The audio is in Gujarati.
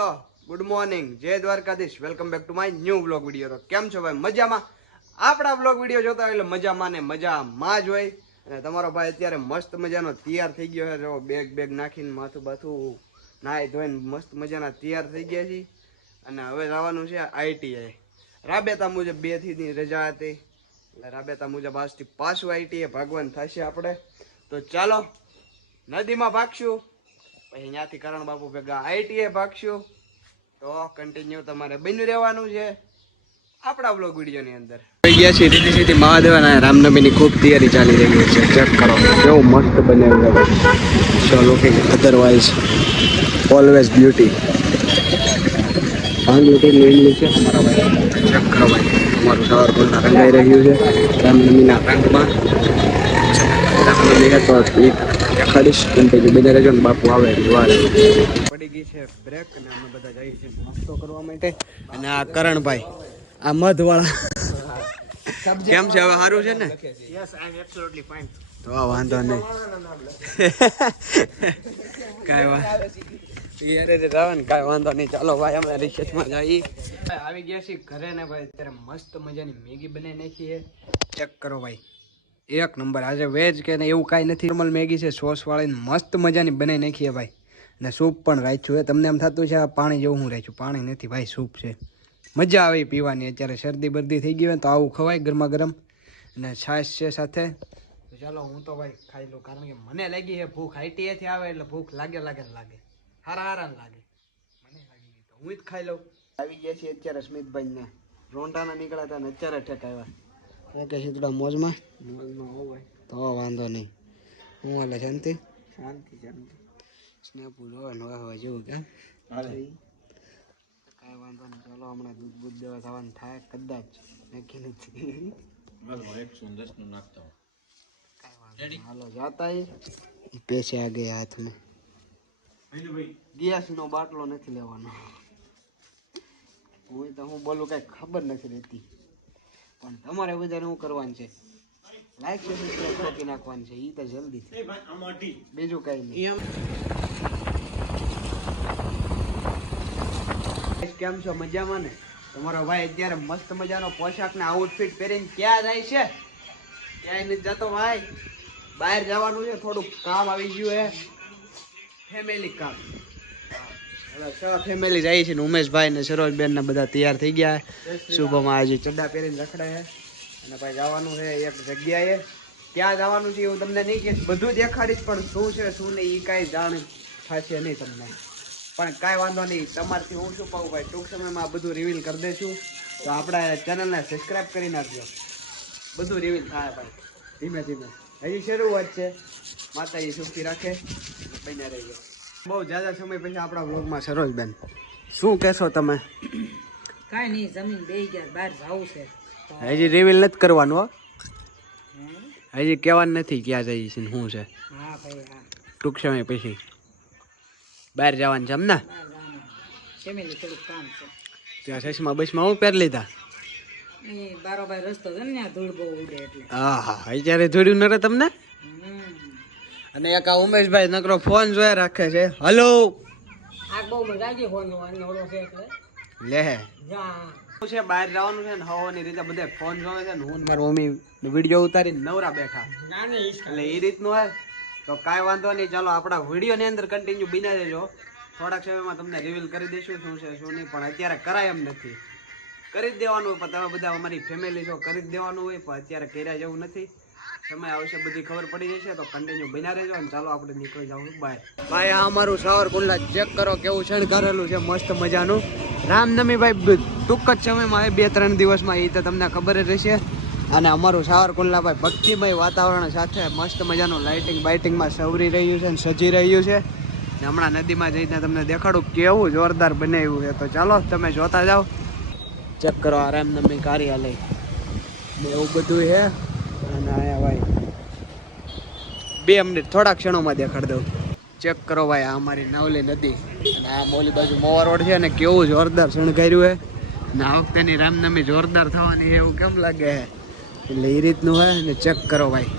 હેલો ગુડ મોર્નિંગ જય Dwarkadhish welcome back to my new vlog video. કેમ છો ભાઈ? મજામાં? આપણા વ્લોગ વિડીયો જોતા હોય એટલે મજામાં ને મજામાં જ હોય. અને તમારો ભાઈ અત્યારે મસ્ત મજાનો તૈયાર થઈ ગયો છે. જો બેગ નાખીને માથું બાથું નાહી ધોઈને મસ્ત મજાના તૈયાર થઈ ગયા છે. અને હવે જવાનું છે આઈટીઆઈ. રાબેતા મુજબ 2 થી રજા હતી એટલે રાબેતા મુજબ આજથી પાછું આઈટીઆઈ ભાગવાન થશે આપણે. તો ચાલો નદીમાં ભાગશું, પછી અહીંયાથી કરણ બાપુ ભેગા આઈટીઆઈ ભાગશું. તો કન્ટિન્યુ તમારે બન્યું રહેવાનું છે આપણા વ્લોગ વિડીયોની અંદર. ગયા છીએ સીધી સીધી મહાદેવના રામનવમીની ખૂબ તૈયારી ચાલી રહી છે. ચેક કરો કેવું મસ્ત બનાવ્યું છે. સો લુકિંગ અધરવાઇઝ ઓલવેઝ બ્યુટી. છે અમારા ભાઈ. ચેક કરો ભાઈ, અમારું ટાવર પણ રંગાઈ રહ્યું છે રામનવમીના રંગમાં. રામનવમી તો દેખાડીશ કન્ટિન્યુ બને રહેજો ને બાપુ આવે પડી ગઈ છે બ્રેક અને અમે બધા જઈએ છીએ નાસ્તો કરવા માટે. અને આ કરણભાઈ આ મધવાળા કેમ છે? હવે સારું છે ને? Yes, I am absolutely fine. તો વાંધો નહીં કાંઈ વાંધો નહીં. ચાલો ભાઈ અમે રિસર્ચમાં જઈએ. આવી ગયા છીએ ઘરે ને ભાઈ. અત્યારે મસ્ત મજાની મેગી બનાવી નાખી છે. ચેક કરો ભાઈ, એક નંબર. આજે વેજ કે એવું કાંઈ નથી, નોર્મલ મેગી છે સોસ વાળીને મસ્ત મજાની બનાવી નાખી છે ભાઈ. અને સૂપ પણ રાખ્યું છે. તમને એમ થતું છે આ પાણી જેવું હું રાખ્યું, પાણી નથી ભાઈ, સૂપ છે. મજા આવે પીવાની. અત્યારે શરદી બરદી થઈ ગઈ હોય તો આવું ખવાય ગરમા ગરમ. અને છાશ છે સાથે. તો ચાલો હું તો ભાઈ ખાઈ લઉં, કારણ કે મને લાગી છે ભૂખ. આઈટીએથી આવે એટલે ભૂખ લાગે લાગે હારા લાગે. મને લાગી ગઈ તો હું જ ખાઈ લઉં. આવી ગયા છીએ અત્યારે સ્મિતભાઈ ને રોંટાના નીકળ્યા હતા ને અત્યારે ઠેક આવ્યા. કે છે થોડા મોજમાં હોય તો વાંધો નહીં. હું હાલે? શાંતિ સ્નેપુ જોવે ને હવે જેવું કેમ કાંઈ વાંધો નહીં. ચાલો હમણાં દૂધ દેવા થવાનું થાય કદાચ નક્કી નથી. હાલો જાતા પૈસે આ ગયા હાથ મેં. ગેસ નો બાટલો નથી લેવાનો. હું બોલું કઈ ખબર નથી રહેતી, પણ તમારે બધાને શું કરવાનું છે? લાઈક છે સબસ્ક્રાઇબ નાખવાનું છે. ઈ તો જલ્દી બીજું કઈ નહીં. કેમ છો? મજામાં ને? તમારો ભાઈ અત્યારે મસ્ત મજાનો પોશાક ને આઉટફિટ પહેરીને ક્યાં જાય છે? ક્યાંય નથી જતો ભાઈ, બહાર જવાનું છે. થોડુંક કામ આવી ગયું હે, ફેમિલી કામ. ફેમિલી જાય છે ને ઉમેશભાઈ ને સરોજબેન ને બધા તૈયાર થઈ ગયા. શુભમાં આજે ચડ્ડા પહેરીને રખડાય છે. અને ભાઈ જવાનું છે એક જગ્યાએ. ક્યાં જવાનું છે એવું તમને નહીં કહીશ, બધું દેખાડીશ, પણ શું છે શું નહીં એ કાંઈ જાણ થશે નહીં તમને. પણ કાંઈ વાંધો નહીં, તમારથી હું શું પાઉં ભાઈ, ટૂંક સમયમાં આ બધું રિવીલ કરી દઈશું. તો આપણા ચેનલને સબસ્ક્રાઈબ કરી નાખજો, બધું રિવીલ થાય ભાઈ ધીમે ધીમે. હજી શરૂઆત છે. માતાજી સુખી રાખે, બન્યા રહીએ. બહુ જ્યાદા સમય પછી આપણા વ્લોગમાં સરોજબેન શું કહેશો તમે? કાંઈ નહીં, જમીન બેહી ગયા, બહાર જવું છે. હજી રિવીલ નથી કરવાનું હો, હજી કહેવાનું નથી ક્યાં જઈએ છીએ શું છે. હા ભાઈ હા, ટૂંક સમય પછી બહાર જવાનું છે એમને? ફેમિલી થોડુંક કામ છે. ત્યાં સસમાં બસમાં હું પહેરી લીધા? એ બારોબાર રસ્તો છે ને, ત્યાં ધૂળ બહુ ઉડે એટલે. હા હા, અત્યારે જોડ્યું ન રહે તમને. અને એક આ ઉમેશભાઈ નકરો ફોન જોયા રાખે છે. હલો આ બહુ મજા આવી ફોન ઓળો છે એટલે લે જા છે. બહાર જવાનું છે ને હવાની રીતે બધા ફોન જોવે છે ને હું મારી મમ્મી વિડીયો ઉતારીને નવરા બેઠા એટલે એ રીતનું હોય. તો કાંઈ વાંધો નહીં, ચાલો આપણા વિડીયોની અંદર કન્ટિન્યુ બિના દેજો. થોડાક સમયમાં તમને રિવીલ કરી દઈશું શું છે શું નહીં, પણ અત્યારે કરાય એમ નથી. કરી જ દેવાનું હોય, પણ તમે બધા અમારી ફેમિલી છો, કરી જ દેવાનું હોય, પણ અત્યારે કર્યા જેવું નથી. સમય આવશે બધી ખબર પડી જશે, તો કન્ટિન્યુ બન્યા રહેજો. અને ચાલો આપણે નીકળી જાવ બહાર. ભાઈ આ અમારું સાવરકુંડલા ચેક કરો કેવું શણગારેલું છે મસ્ત મજાનું. રામનવમી ભાઈ ટૂંક જ સમયમાં 2-3 દિવસમાં, એ તો તમને ખબર જ રહેશે. અને અમારું સાવરકુંડલા ભાઈ ભક્તિમય વાતાવરણ સાથે મસ્ત મજાનું લાઇટિંગ બાઇટિંગમાં સવરી રહ્યું છે અને સજી રહ્યું છે. ને હમણાં નદીમાં જઈને તમને દેખાડું કેવું જોરદાર બનાવ્યું છે. તો ચાલો તમે જોતા જાઓ. ચેક કરો આ રામનવમી કાર્યાલય એવું બધું છે. અને આયા ભાઈ 2 મિનિટ થોડા ક્ષણોમાં દેખાડ દઉં. ચેક કરો ભાઈ આ અમારી નવલી નદી અને આ મોલી બાજુ મોવા રોડ છે. અને કેવું જોરદાર શણગાર્યું છે. અને આ વખતેની રામનવમી જોરદાર થવાની છે એવું કેમ લાગે છે? એટલે એ રીતનું હોય. ને ચેક કરો ભાઈ